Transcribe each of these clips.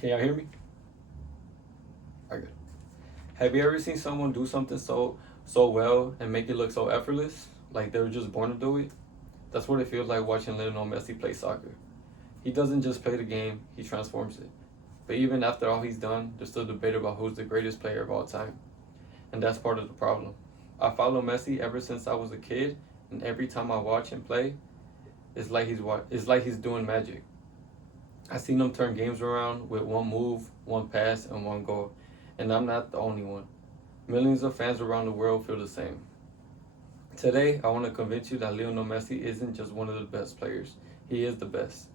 Can y'all hear me? Alright, good. Have you ever seen someone do something so well and make it look so effortless, like they were just born to do it? That's what it feels like watching Lionel Messi play soccer. He doesn't just play the game; he transforms it. But even after all he's done, there's still debate about who's the greatest player of all time, and that's part of the problem. I follow Messi ever since I was a kid, and every time I watch him play, it's like he's doing magic. I've seen him turn games around with one move, one pass, and one goal, and I'm not the only one. Millions of fans around the world feel the same. Today, I want to convince you that Lionel Messi isn't just one of the best players, he is the best.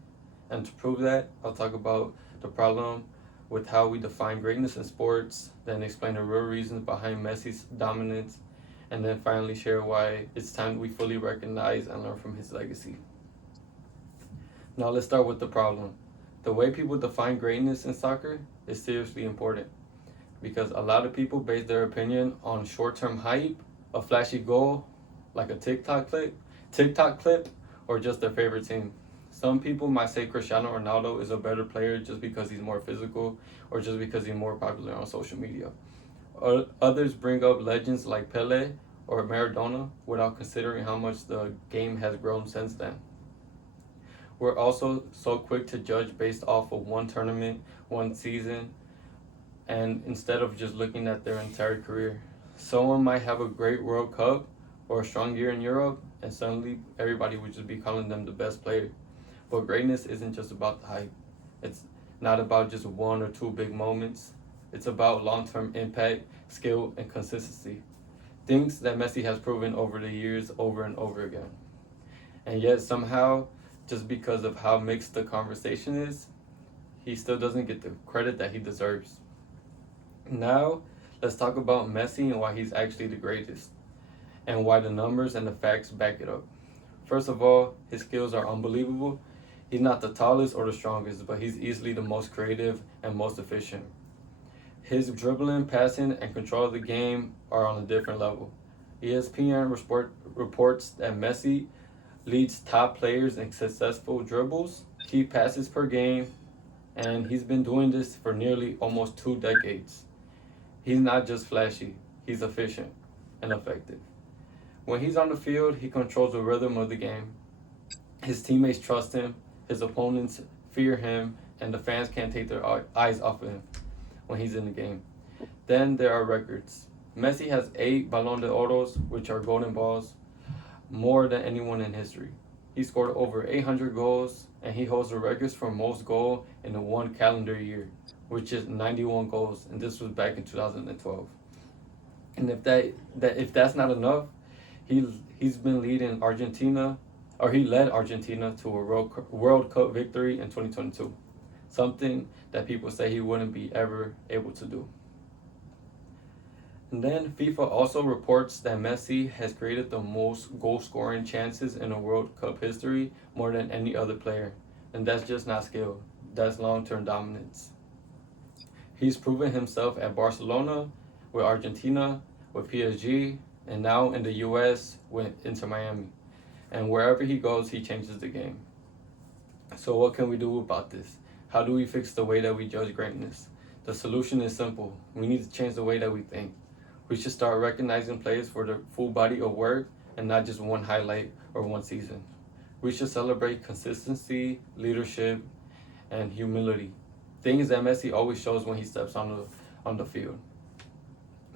And to prove that, I'll talk about the problem with how we define greatness in sports, then explain the real reasons behind Messi's dominance, and then finally share why it's time we fully recognize and learn from his legacy. Now, let's start with the problem. The way people define greatness in soccer is seriously important because a lot of people base their opinion on short-term hype, a flashy goal, like a TikTok clip, or just their favorite team. Some people might say Cristiano Ronaldo is a better player just because he's more physical or just because he's more popular on social media. Others bring up legends like Pele or Maradona without considering how much the game has grown since then. We're also so quick to judge based off of one tournament, one season, and instead of just looking at their entire career. Someone might have a great World Cup or a strong year in Europe, and suddenly everybody would just be calling them the best player. But greatness isn't just about the hype. It's not about just one or two big moments. It's about long-term impact, skill, and consistency. Things that Messi has proven over the years over and over again. And yet somehow, just because of how mixed the conversation is, he still doesn't get the credit that he deserves. Now, let's talk about Messi and why he's actually the greatest, and why the numbers and the facts back it up. First of all, his skills are unbelievable. He's not the tallest or the strongest, but he's easily the most creative and most efficient. His dribbling, passing, and control of the game are on a different level. ESPN reports that Messi leads top players in successful dribbles, key passes per game, and he's been doing this for nearly almost 2 decades. He's not just flashy, he's efficient and effective. When he's on the field, he controls the rhythm of the game. His teammates trust him, his opponents fear him, and the fans can't take their eyes off of him when he's in the game. Then there are records. Messi has 8 Ballon d'Oros, which are golden balls, more than anyone in history. He scored over 800 goals, and he holds the records for most goals in one calendar year, which is 91 goals, and this was back in 2012. And if that's not enough, he's been leading Argentina, or he led Argentina to a World Cup victory in 2022, something that people say he wouldn't be ever able to do. And then FIFA also reports that Messi has created the most goal scoring chances in a World Cup history, more than any other player. And that's just not skill, that's long term dominance. He's proven himself at Barcelona, with Argentina, with PSG, and now in the US with Inter Miami. And wherever he goes, he changes the game. So what can we do about this? How do we fix the way that we judge greatness? The solution is simple. We need to change the way that we think. We should start recognizing players for their full body of work and not just one highlight or one season. We should celebrate consistency, leadership, and humility, things that Messi always shows when he steps on the field.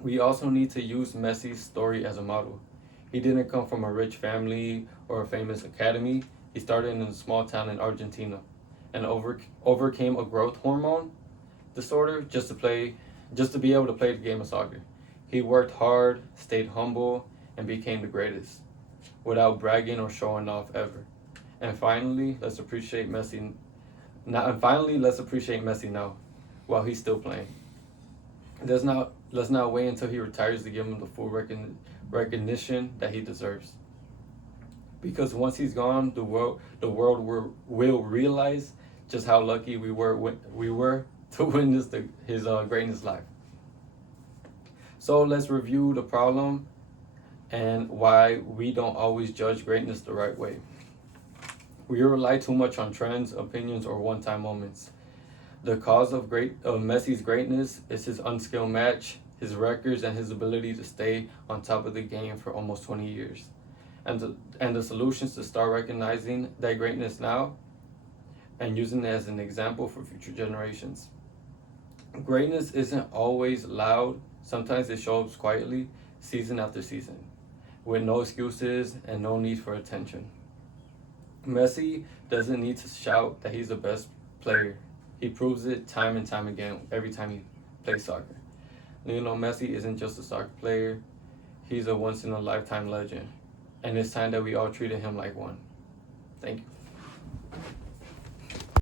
We also need to use Messi's story as a model. He didn't come from a rich family or a famous academy. He started in a small town in Argentina and overcame a growth hormone disorder just to be able to play the game of soccer. He worked hard, stayed humble, and became the greatest without bragging or showing off ever. And finally, let's appreciate Messi now while he's still playing. Let's not wait until he retires to give him the full recognition that he deserves. Because once he's gone, the world will realize just how lucky we were to witness his greatness live. So let's review the problem and why we don't always judge greatness the right way. We rely too much on trends, opinions, or one-time moments. The cause of Messi's greatness is his unskilled match, his records, and his ability to stay on top of the game for almost 20 years. And the solutions to start recognizing that greatness now and using it as an example for future generations. Greatness isn't always loud. Sometimes it shows up quietly, season after season, with no excuses and no need for attention. Messi doesn't need to shout that he's the best player. He proves it time and time again every time he plays soccer. Lionel Messi isn't just a soccer player, he's a once in a lifetime legend. And it's time that we all treated him like one. Thank you.